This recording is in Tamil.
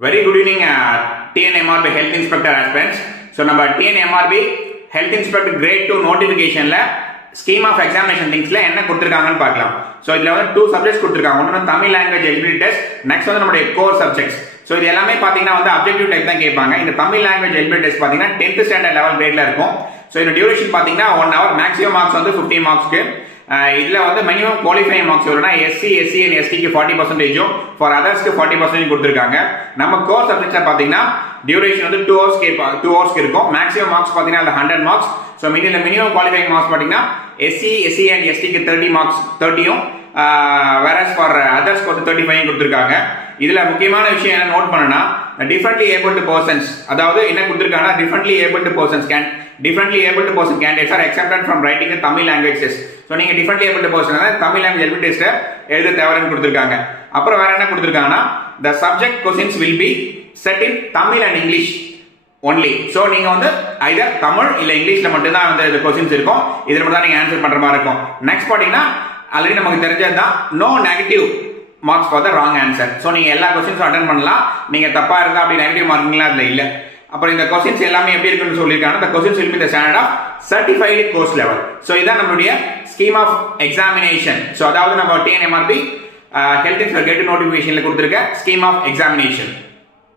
Very good evening, TNMRB Health Inspector aspirants. So, நம்ம TNMRB Health Inspector Grade 2 notificationல scheme of examination thingsல என்ன கொடுத்திருக்காங்கன்னு பார்க்கலாம். So, இதுல வந்து 2 subjects கொடுத்திருக்காங்க. ஒன்னு Tamil language eligibility test, next வந்து நம்மளுடைய core subjects. So, இது எல்லாமே பாத்தீங்கன்னா வந்து objective type தான் கேட்பாங்க. இந்த தமிழ் language eligibility test பாத்தீங்கன்னா 10th standard level gradeல இருக்கும். So, இந்த duration பாத்தீங்கன்னா 1 hour, maximum marks வந்து 15 marksக்கு. இதுல வந்து மினிமம் குவாலிஃபைங் மார்க்ஸ் எவ்வளவுனா எஸ்சி அண்ட் எஸ்டிக்கு 40%, ஃபார் அதர்ஸ்க்கு 40% கொடுத்திருக்காங்க. நம்ம கோர் சப்ஜெக்ட்ல பாத்தீங்கன்னா டியூரேஷன் வந்து 2 ஹவர்ஸ்க்கு இருக்கும். மேக்ஸிமம் மார்க்ஸ் பாத்தீங்கன்னா அந்த 100 marks. So minimum qualifying marks பாத்தீங்கன்னா எஸ்சி அண்ட் எஸ்டிக்கு 30 மார்க்ஸ் 30யும் whereas ஃபார் அதர்ஸ்க்கு வந்து 35 கொடுத்திருக்காங்க. இதுல முக்கியமான விஷயம் என்ன நோட் பண்ணனா differently abled persons, அதாவது என்ன கொடுத்திருக்காங்கன்னா differently abled persons candidates are accepted from writing a Tamil language test. So நீங்க differently abled person Tamil language eligibility test எழுத தேவைன்னு கொடுத்திருக்காங்க. அப்புறம் வேற என்ன கொடுத்திருக்காங்கன்னா the subject questions will be set in Tamil and English only. So நீங்க வந்து either தமிழ் இல்ல இங்கிலீஷ்ல மட்டும் தான் வந்து இந்த क्वेश्चंस இருக்கும். இதுல மட்டும் தான் நீங்க ஆன்சர் பண்ற மாதிரி இருக்கும். நெக்ஸ்ட் பாத்தீங்கன்னா ஆல்ரெடி நமக்கு தெரிஞ்சது தான் no negative marks for the wrong answer. So நீங்க எல்லா क्वेश्चंஸும் அட்டெண்ட் பண்ணலாம். நீங்க தப்பா இருந்தா அப்படி நெகட்டிவ் மார்க்கிங்லாம் அதுல இல்ல. அப்புறம் இந்த क्वेश्चंस எல்லாமே எப்படி இருக்குன்னு சொல்லிருக்காங்க. the questions will be the standard of certified course level. So இதான் நம்மளுடைய scheme of examination. So அதாவது நம்ம TNMRB health inspector notificationல கொடுத்திருக்க scheme of examination.